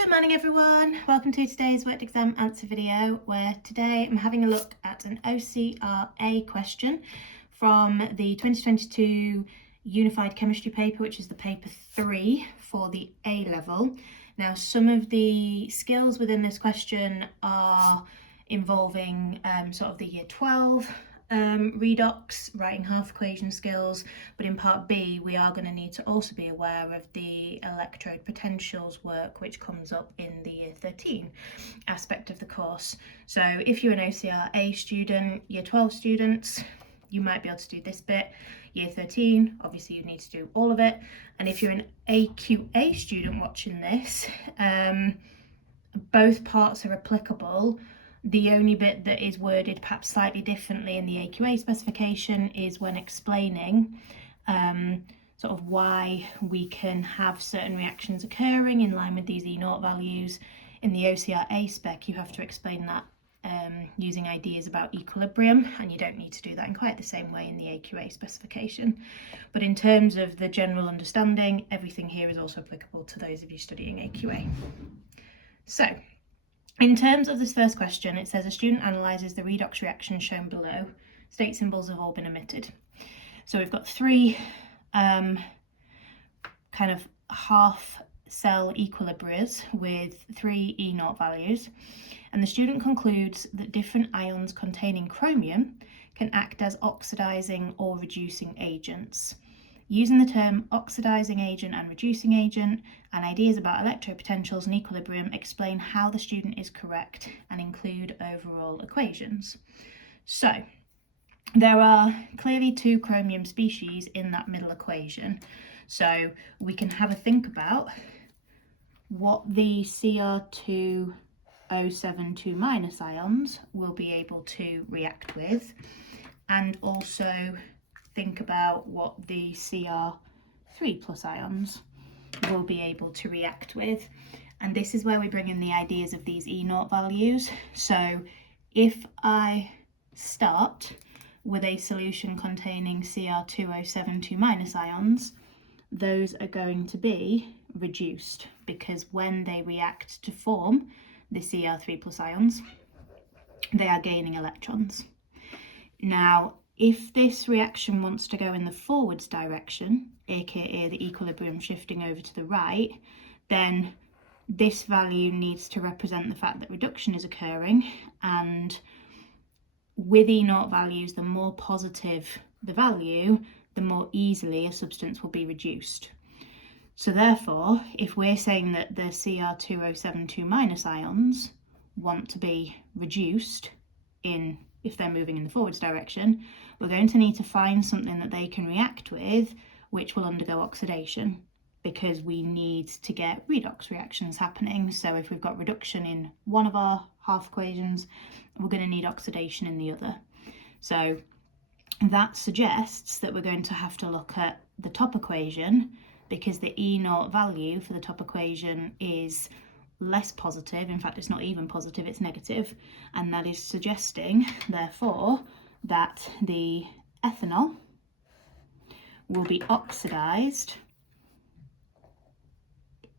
Good morning everyone, welcome to today's worked exam answer video where today I'm having a look at an OCR A question from the 2022 Unified Chemistry paper, which is the paper 3 for the A level. Now some of the skills within this question are involving sort of the year 12 redox, writing half equation skills, but in part B we are going to need to also be aware of the electrode potentials work, which comes up in the year 13 aspect of the course. So if you're an OCR A student, year 12 students, you might be able to do this bit. Year 13, obviously you need to do all of it. And if you're an AQA student watching this, both parts are applicable. The only bit that is worded perhaps slightly differently in the AQA specification is when explaining sort of why we can have certain reactions occurring in line with these E0 values. In the OCR A spec, you have to explain that using ideas about equilibrium, and you don't need to do that in quite the same way in the AQA specification. But in terms of the general understanding, everything here is also applicable to those of you studying AQA. So, in terms of this first question, it says a student analyses the redox reaction shown below. State symbols have all been omitted. So we've got three kind of half cell equilibrias with three E0 values, and the student concludes that different ions containing chromium can act as oxidizing or reducing agents. Using the term oxidizing agent and reducing agent and ideas about electrode potentials and equilibrium, explain how the student is correct and include overall equations. So there are clearly two chromium species in that middle equation. So we can have a think about what the Cr2O7 2- ions will be able to react with, and also think about what the Cr3+ ions will be able to react with. And this is where we bring in the ideas of these E0 values. So if I start with a solution containing Cr2O7 2- ions, those are going to be reduced because when they react to form the Cr3+ ions, they are gaining electrons. Now, if this reaction wants to go in the forwards direction, aka the equilibrium shifting over to the right, then this value needs to represent the fact that reduction is occurring, and with E0 values, the more positive the value, the more easily a substance will be reduced. So therefore, if we're saying that the Cr2O7 2- ions want to be reduced if they're moving in the forwards direction, we're going to need to find something that they can react with which will undergo oxidation, because we need to get redox reactions happening. So if we've got reduction in one of our half equations, we're going to need oxidation in the other. So that suggests that we're going to have to look at the top equation, because the E0 value for the top equation is less positive. In fact, it's not even positive, it's negative, and that is suggesting therefore that the ethanol will be oxidized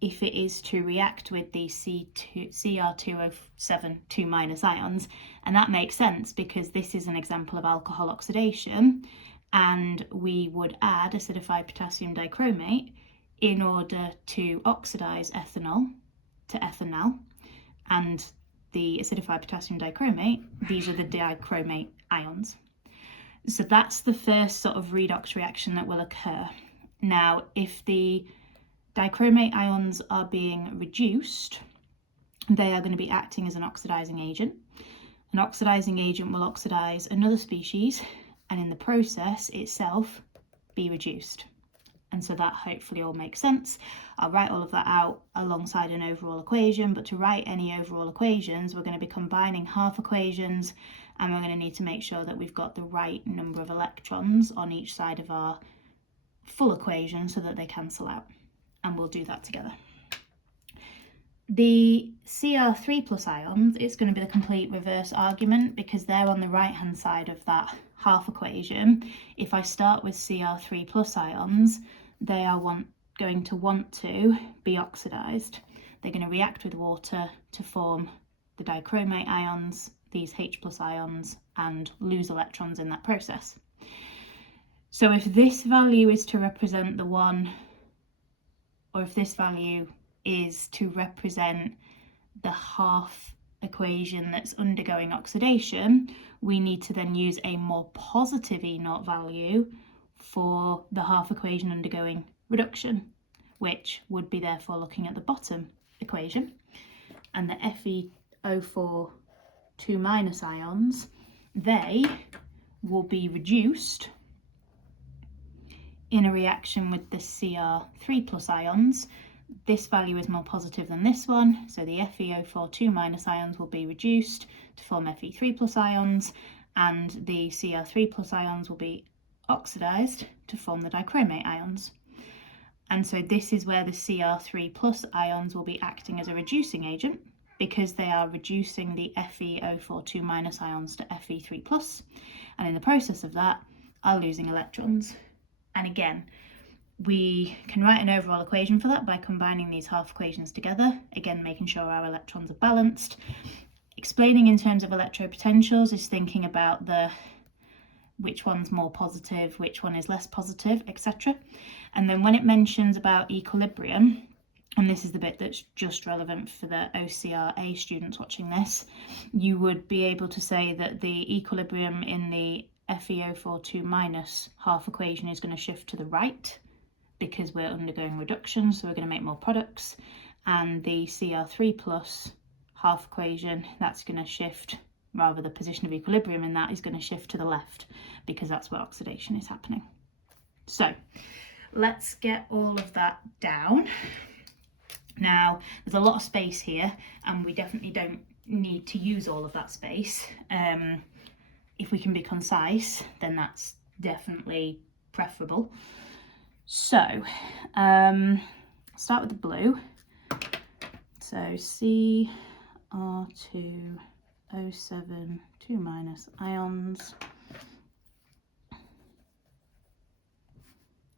if it is to react with the Cr2O7 2- ions. And that makes sense because this is an example of alcohol oxidation, and we would add acidified potassium dichromate in order to oxidize ethanol to ethanal, and the acidified potassium dichromate, these are the dichromate ions. So that's the first sort of redox reaction that will occur. Now, if the dichromate ions are being reduced, they are going to be acting as an oxidizing agent. An oxidizing agent will oxidize another species, and in the process itself be reduced. And so that hopefully all makes sense. I'll write all of that out alongside an overall equation, but to write any overall equations, we're going to be combining half equations, and we're going to need to make sure that we've got the right number of electrons on each side of our full equation so that they cancel out. And we'll do that together. The Cr3+ ions, it's going to be the complete reverse argument, because they're on the right hand side of that half equation. If I start with Cr3+ ions, they are going to want to be oxidized. they're going to react with water to form the dichromate ions, these H+ ions, and lose electrons in that process. So if this value is to represent the one, or if this value is to represent the half equation that's undergoing oxidation, we need to then use a more positive E0 value for the half equation undergoing reduction, which would be therefore looking at the bottom equation. And the FeO4 2- ions, they will be reduced in a reaction with the Cr3+ ions. This value is more positive than this one, so the FeO4 2- ions will be reduced to form Fe3+ ions, and the Cr3+ ions will be oxidized to form the dichromate ions. And so this is where the Cr3+ ions will be acting as a reducing agent, because they are reducing the FeO4 2- ions to Fe3+, and in the process of that are losing electrons. And again, we can write an overall equation for that by combining these half equations together, again making sure our electrons are balanced. Explaining in terms of electropotentials is thinking about which one's more positive, which one is less positive, etc. And then when it mentions about equilibrium, and this is the bit that's just relevant for the OCR A students watching this, you would be able to say that the equilibrium in the FeO4 2- half equation is going to shift to the right, because we're undergoing reduction, so we're going to make more products, and the Cr3+ half equation, that's going to shift, rather the position of equilibrium in that is going to shift to the left, because that's where oxidation is happening. So let's get all of that down. Now there's a lot of space here, and we definitely don't need to use all of that space. If we can be concise, then that's definitely preferable. So start with the blue. So Cr2O7 2- ions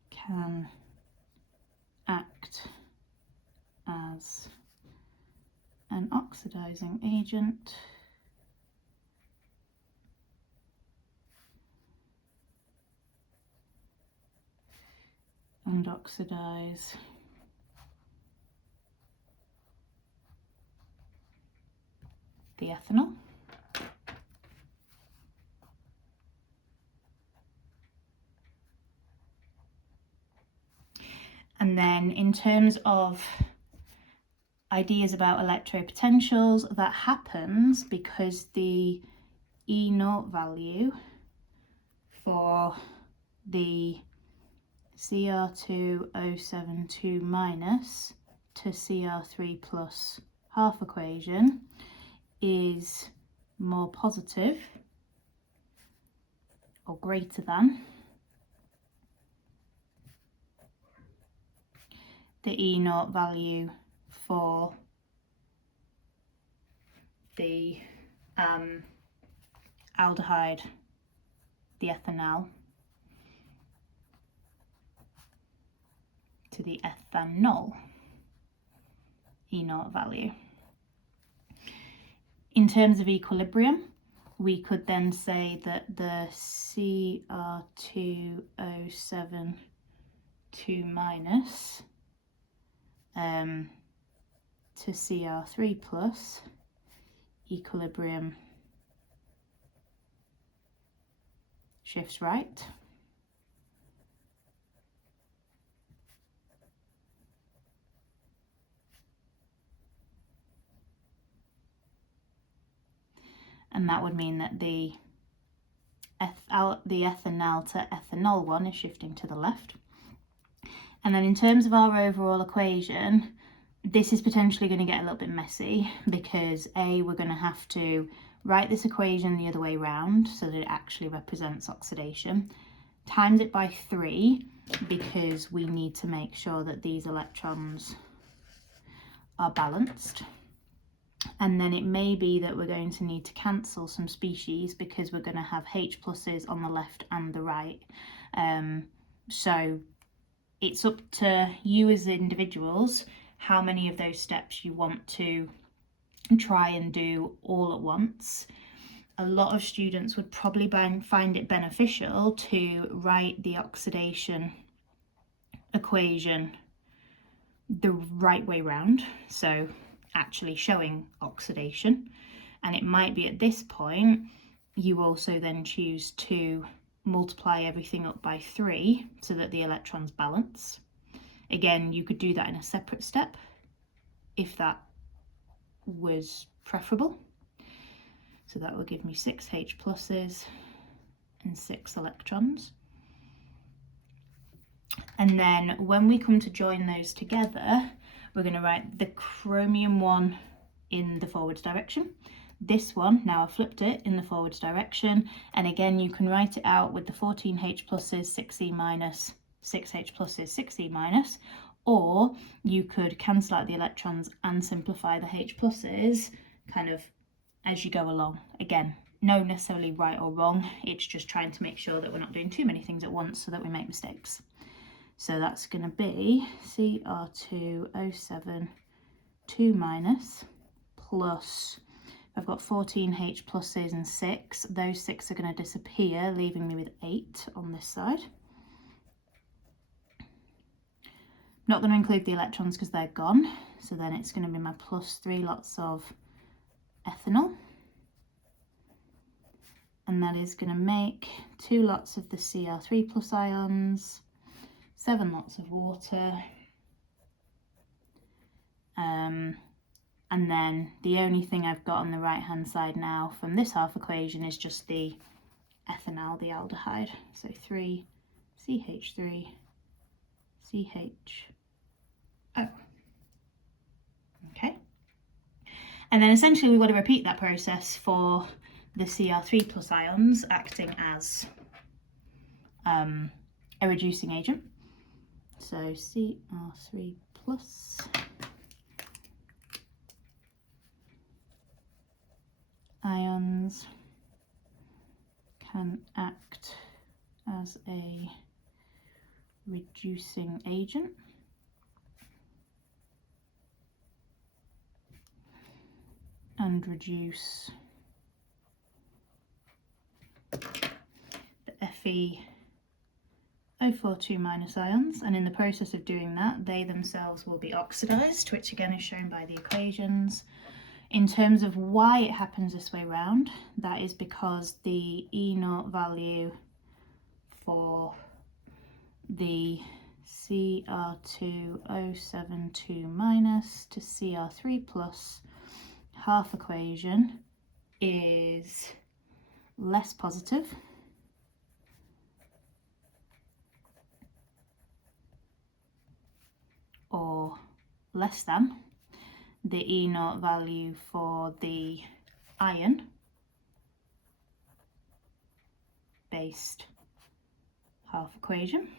can act as an oxidizing agent and oxidize the ethanol. And then in terms of ideas about electropotentials, that happens because the E0 value for the Cr2O7 2- to Cr3+ half equation is more positive or greater than the E0 value for the aldehyde, the ethanal, to the ethanol E0 value. In terms of equilibrium, we could then say that the Cr2O7 2- to Cr3+ equilibrium shifts right. And that would mean that the ethanal to ethanol one is shifting to the left. And then in terms of our overall equation, this is potentially going to get a little bit messy, because we're going to have to write this equation the other way around so that it actually represents oxidation, times it by 3, because we need to make sure that these electrons are balanced. And then it may be that we're going to need to cancel some species, because we're going to have H+ on the left and the right. So it's up to you as individuals how many of those steps you want to try and do all at once. A lot of students would probably find it beneficial to write the oxidation equation the right way round, so actually showing oxidation. And it might be at this point you also then choose to multiply everything up by 3 so that the electrons balance. Again, you could do that in a separate step if that was preferable. So that will give me 6 H pluses and 6 electrons. And then when we come to join those together, we're going to write the chromium one in the forwards direction. This one, now I've flipped it in the forwards direction, and again you can write it out with the 14 H pluses, 6E minus, 6 H pluses, 6E minus, or you could cancel out the electrons and simplify the H pluses kind of as you go along. Again, no necessarily right or wrong, it's just trying to make sure that we're not doing too many things at once so that we make mistakes. So that's going to be CR2O7 2 minus plus, I've got 14 H pluses and 6, those 6 are going to disappear, leaving me with 8 on this side. Not going to include the electrons because they're gone, so then it's going to be my plus 3 lots of ethanol, and that is going to make 2 lots of the Cr3 plus ions, 7 lots of water, and then the only thing I've got on the right hand side now from this half equation is just the ethanol, the aldehyde, so 3 CH3 CHO. Okay, and then essentially we want to repeat that process for the Cr3 plus ions acting as a reducing agent. So Cr3 plus ions can act as a reducing agent and reduce the FeO42 minus ions, and in the process of doing that they themselves will be oxidized, which again is shown by the equations. In terms of why it happens this way round, that is because the E0 value for the Cr2O72 minus to Cr3 plus half equation is less positive or less than the E0 value for the iron based half equation.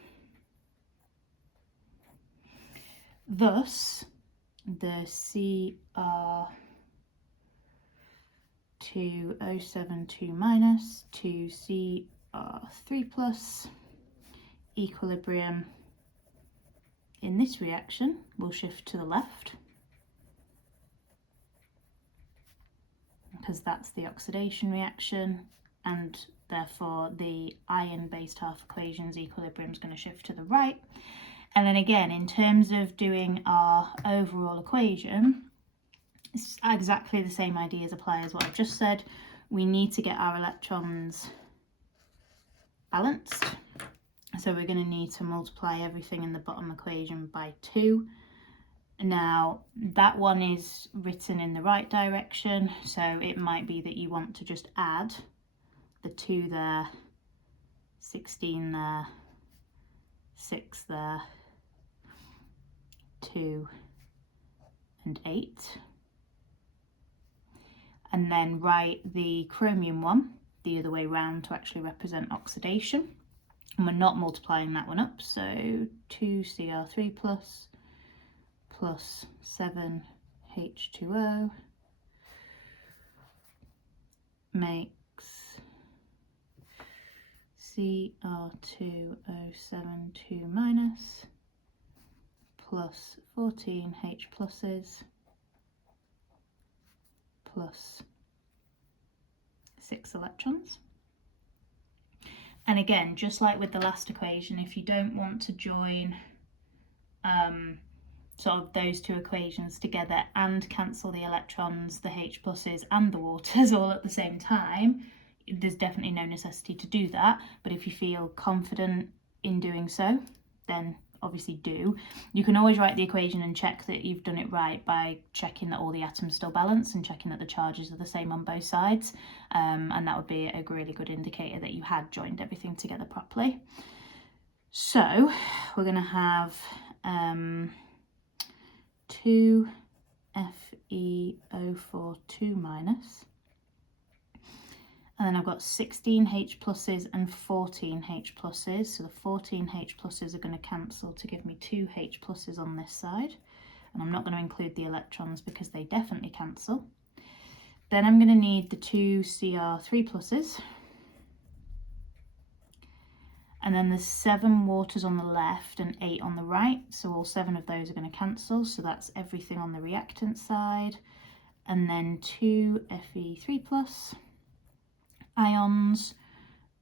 Thus, the Cr2O72 minus to Cr3 plus equilibrium in this reaction will shift to the left, because that's the oxidation reaction, and therefore the iron-based half equation's equilibrium is going to shift to the right. And then again, in terms of doing our overall equation, it's exactly the same ideas apply as what I've just said. We need to get our electrons balanced, so we're going to need to multiply everything in the bottom equation by 2. Now that one is written in the right direction, so it might be that you want to just add the 2 there, 16 there, 6 there, 2 and 8, and then write the chromium one the other way round to actually represent oxidation, and we're not multiplying that one up, so 2 Cr3 plus 7 H2O makes Cr2O72 minus plus 14 H pluses plus 6 electrons. And again, just like with the last equation, if you don't want to join sort of those two equations together and cancel the electrons, the H pluses and the waters all at the same time, there's definitely no necessity to do that. But if you feel confident in doing so, then obviously do. You can always write the equation and check that you've done it right by checking that all the atoms still balance and checking that the charges are the same on both sides, and that would be a really good indicator that you had joined everything together properly. So we're going to have 2 FeO4 minus, and then I've got 16 H pluses and 14 H pluses, so the 14 H pluses are going to cancel to give me 2 H pluses on this side, and I'm not going to include the electrons because they definitely cancel. Then I'm going to need the 2 Cr3 pluses, and then there's 7 waters on the left and 8 on the right, so all 7 of those are going to cancel, so that's everything on the reactant side. And then 2 Fe3 plus ions,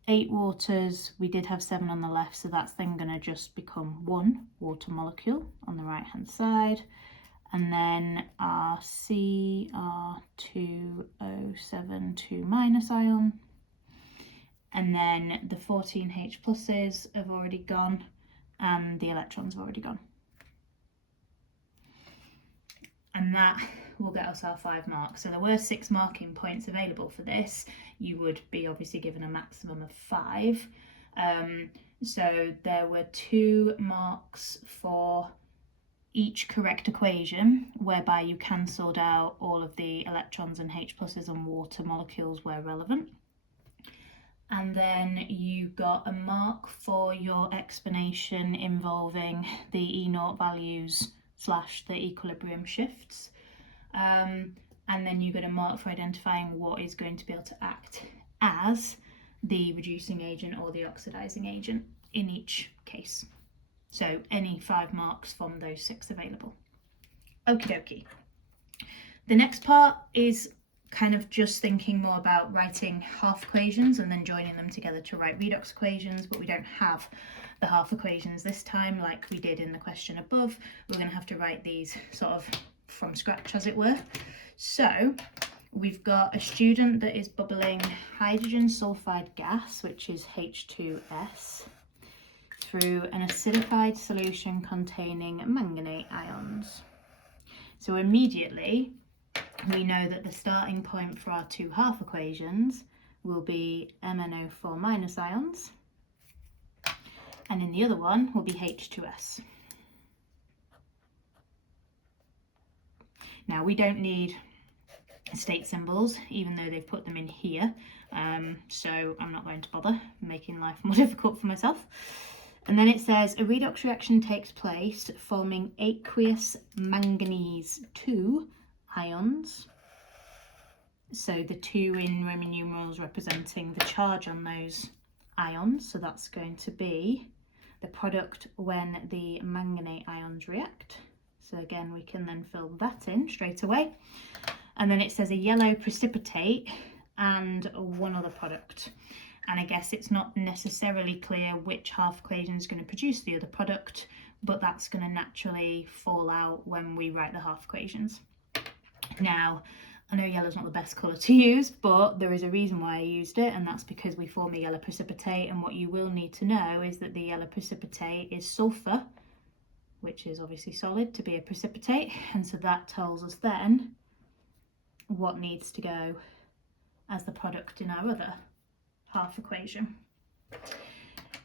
8 waters, we did have 7 on the left, so that's then going to just become 1 water molecule on the right hand side. And then our Cr2O7 2 minus ion. And then the 14 H pluses have already gone and the electrons have already gone. And that will get us our 5 marks. So there were 6 marking points available for this. You would be obviously given a maximum of 5. So there were 2 marks for each correct equation, whereby you cancelled out all of the electrons and H pluses and water molecules where relevant. And then you got a mark for your explanation involving the E0 values / the equilibrium shifts. And then you got a mark for identifying what is going to be able to act as the reducing agent or the oxidizing agent in each case. So any 5 marks from those 6 available. Okie dokie. The next part is kind of just thinking more about writing half equations and then joining them together to write redox equations, but we don't have the half equations this time like we did in the question above. We're going to have to write these sort of from scratch, as it were. So we've got a student that is bubbling hydrogen sulfide gas, which is H2S, through an acidified solution containing manganate ions. So immediately we know that the starting point for our 2 half equations will be MnO4 minus ions, and in the other one will be H2S. Now we don't need state symbols, even though they've put them in here, so I'm not going to bother making life more difficult for myself. And then it says a redox reaction takes place forming aqueous manganese 2 ions. So the 2 in Roman numerals representing the charge on those ions. So that's going to be the product when the manganate ions react. So again, we can then fill that in straight away. And then it says a yellow precipitate and 1 other product. And I guess it's not necessarily clear which half equation is going to produce the other product, but that's going to naturally fall out when we write the half equations. Now, I know yellow's not the best colour to use, but there is a reason why I used it, and that's because we form a yellow precipitate, and what you will need to know is that the yellow precipitate is sulphur, which is obviously solid to be a precipitate, and so that tells us then what needs to go as the product in our other half equation.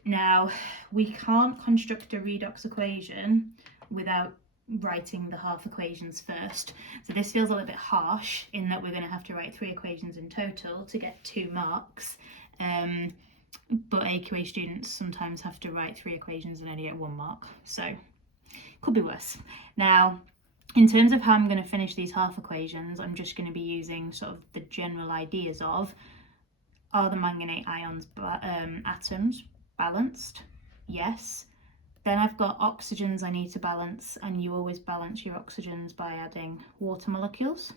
Now, we can't construct a redox equation without writing the half equations first. So this feels a little bit harsh in that we're going to have to write 3 equations in total to get 2 marks. But AQA students sometimes have to write 3 equations and only get 1 mark. So could be worse. Now, in terms of how I'm going to finish these half equations, I'm just going to be using sort of the general ideas of, are the manganate ions atoms balanced? Yes. Then I've got oxygens I need to balance, and you always balance your oxygens by adding water molecules.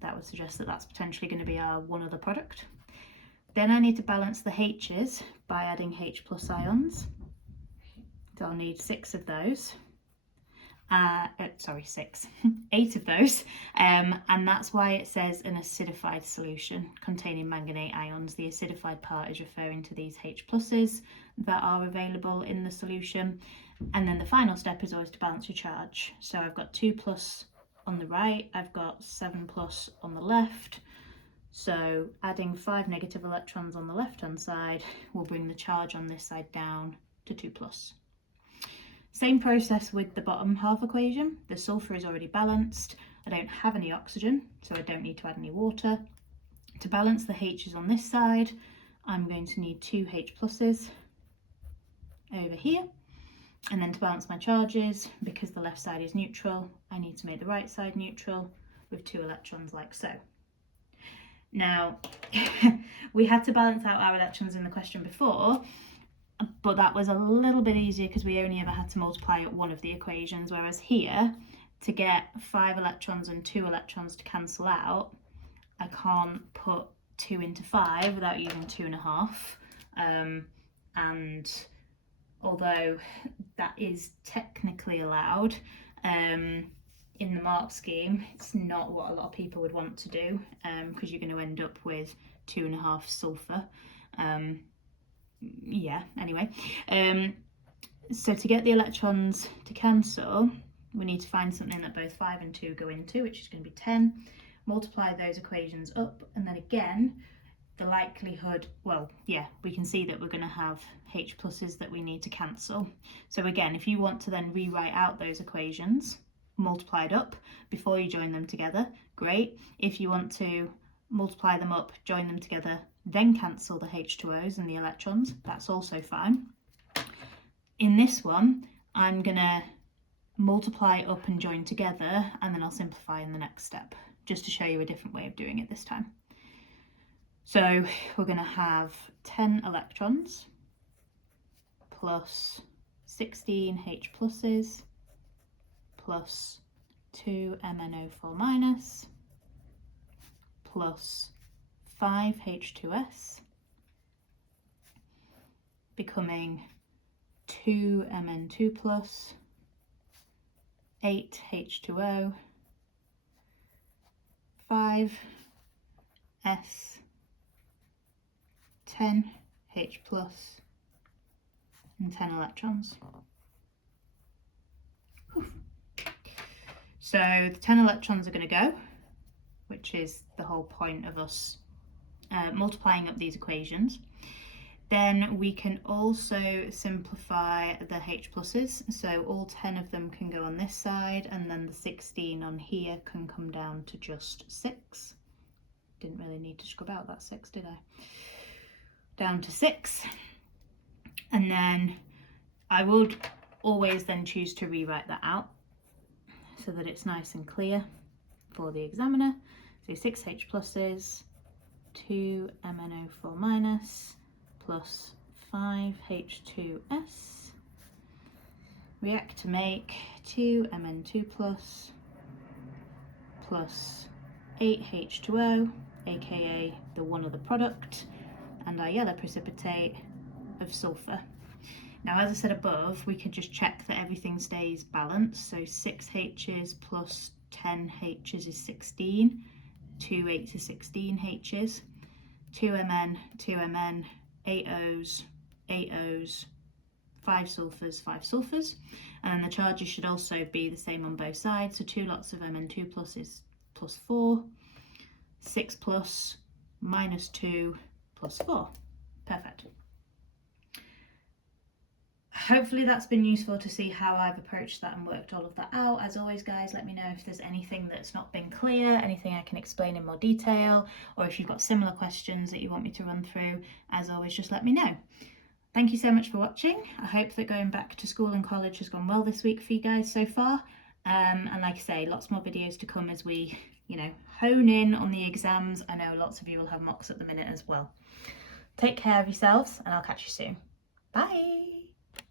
That would suggest that that's potentially going to be our one other product. Then I need to balance the H's by adding H+ ions. So I'll need 6 of those. Sorry, 6, 8 of those, and that's why it says an acidified solution containing manganate ions. The acidified part is referring to these H+ that are available in the solution. And then the final step is always to balance your charge. So I've got 2+ on the right, I've got 7+ on the left. So adding 5 negative electrons on the left hand side will bring the charge on this side down to 2+. Same process with the bottom half equation. The sulfur is already balanced. I don't have any oxygen, so I don't need to add any water. To balance the H's on this side, I'm going to need 2 H+ over here. And then to balance my charges, because the left side is neutral, I need to make the right side neutral with 2 electrons like so. Now, we had to balance out our electrons in the question before, but that was a little bit easier because we only ever had to multiply at one of the equations, whereas here, to get 5 electrons and 2 electrons to cancel out, I can't put 2 into 5 without using 2.5. And although that is technically allowed, in the mark scheme, it's not what a lot of people would want to do, because you're going to end up with 2.5 sulfur. Anyway, so to get the electrons to cancel, we need to find something that both 5 and 2 go into, which is going to be 10. Multiply those equations up, and then again, the likelihood, we can see that we're going to have H+ that we need to cancel. So again, if you want to then rewrite out those equations multiplied up before you join them together, great. If you want to multiply them up, join them together, then cancel the H2O's and the electrons, that's also fine. In this one, I'm going to multiply up and join together, and then I'll simplify in the next step, just to show you a different way of doing it this time. So we're going to have 10 electrons plus 16 H+ plus 2 MnO4- plus 5 H2S, becoming 2 Mn2+, 8 H2O, 5 S, 10 H+, and 10 electrons. Whew. So the 10 electrons are going to go, which is the whole point of us multiplying up these equations. Then we can also simplify the H+, so all 10 of them can go on this side, and then the 16 on here can come down to just 6. Didn't really need to scrub out that 6, did I? Down to 6. And then I would always then choose to rewrite that out so that it's nice and clear for the examiner. So 6 H+, 2 MnO4- plus 5 H2S, react to make 2 Mn2+ plus 8 H2O, aka the one other product, and our yellow precipitate of sulfur. Now, as I said above, we could just check that everything stays balanced. So 6 H's plus 10 H's is 16, 2 8s is 16 H's, 2 Mn, 2 Mn, 8 O's, 8 O's, 5 sulfurs, 5 sulfurs. And the charges should also be the same on both sides. So 2 lots of Mn2+ is +4, 6+ -2 +4. Perfect. Hopefully that's been useful to see how I've approached that and worked all of that out. As always, guys, let me know if there's anything that's not been clear, anything I can explain in more detail, or if you've got similar questions that you want me to run through. As always, just let me know. Thank you so much for watching. I hope that going back to school and college has gone well this week for you guys so far. And like I say, lots more videos to come as we, hone in on the exams. I know lots of you will have mocks at the minute as well. Take care of yourselves, and I'll catch you soon. Bye.